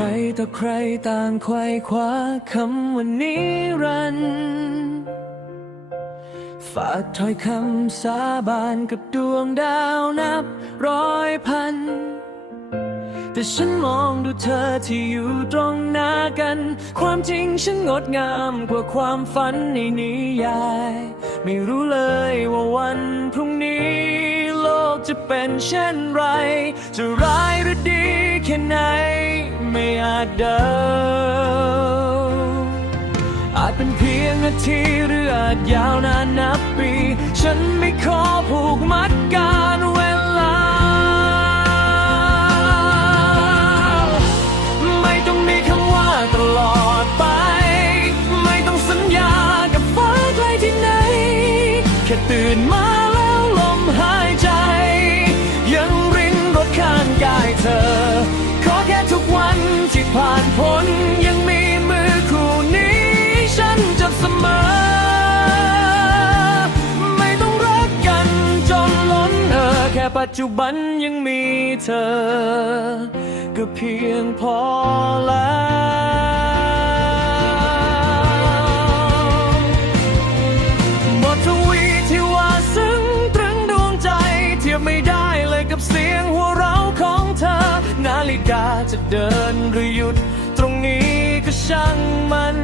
รต่อใครต่างไขว่คว้าคำว่านิรัน ฝากถ้อยคำสาบานกับดวงดาวนับร้อยพัน แต่ฉันมองดูเธอที่อยู่ตรงหน้ากัน ความจริงฉันงดงามกว่าความฝันในนิยาย ไม่รู้เลยว่าวันพรุ่งนี้ โลกจะเป็นเช่นไร จะร้ายหรือดีแค่ไหน อาจเดาอาจเป็นเพียงนาทีหรืออาจยาวนานนับปี ฉันไม่ขอผูกมัดการเวลา ไม่ต้องมีคำว่าตลอดไป ไม่ต้องสัญญากับฟ้าไกลที่ไหน แค่ตื่นมา ผ่านพ้นยังมีมือคู่นี้ ฉันจะเสมอ ไม่ต้องรักกันจนล้นเออแค่ปัจจุบันยังมีเธอ ก็เพียงพอแล้วบททวีที่ว่าซึ้งตรึงดวงใจ เทียบไม่ได้เลยกับเสียงหัว ฬิกาจะเดินหรือหยุด ตรงนี้ก็ช่างมัน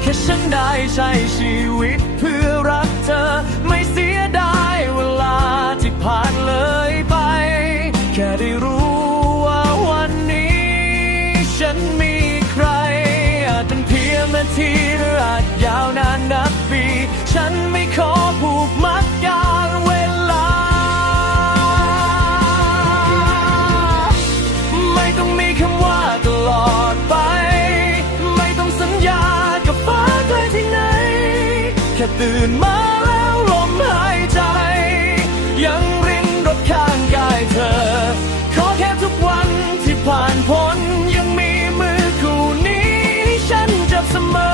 แค่ฉันได้ใช้ชีวิตเพื่อรักเธอไม่เสียดาย ค่ตื่นมาแล้วลมหายใจ ยังรินรถข้างกายเธอ ขอแค่ทุกวันที่ผ่านพ้นยังมีมือคู่นี้ให้ฉันจับเสมอ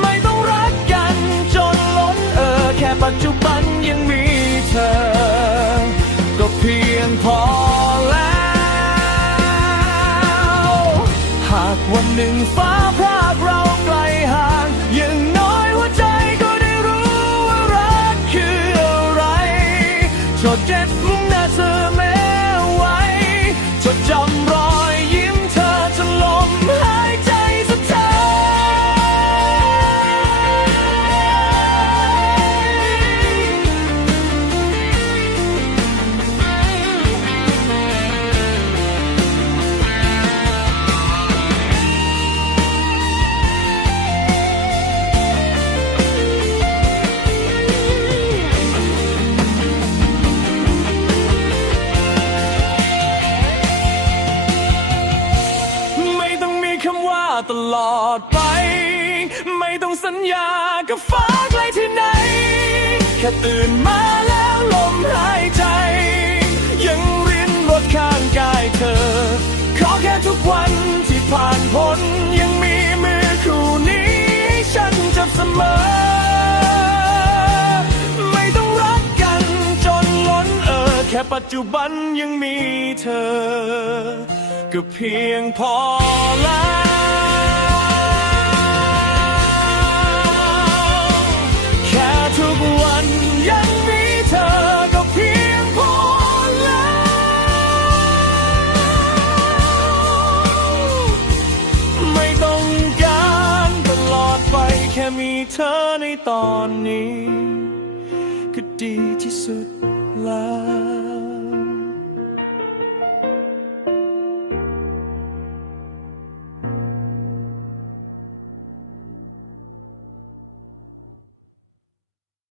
ไม่ต้องรักกันจนล้นเออ แค่ปัจจุบันยังมีเธอ ก็เพียงพอแล้ว หากวันหนึ่งฟ้าพรา สัญญากับฟ้าไกลที่ไหน แค่ตื่นมาแล้วลมหายใจ ยังรินรถข้างกายเธอ ขอแค่ทุกวันที่ผ่านพ้นยังมีมือคู่นี้ให้ฉันจับเสมอไม่ต้องรักกันจนล้นเออแค่ปัจจุบันยังมีเธอ ก็เพียงพอแล้ว มีเธอในตอนนี้ก็ดีที่สุดแล้ว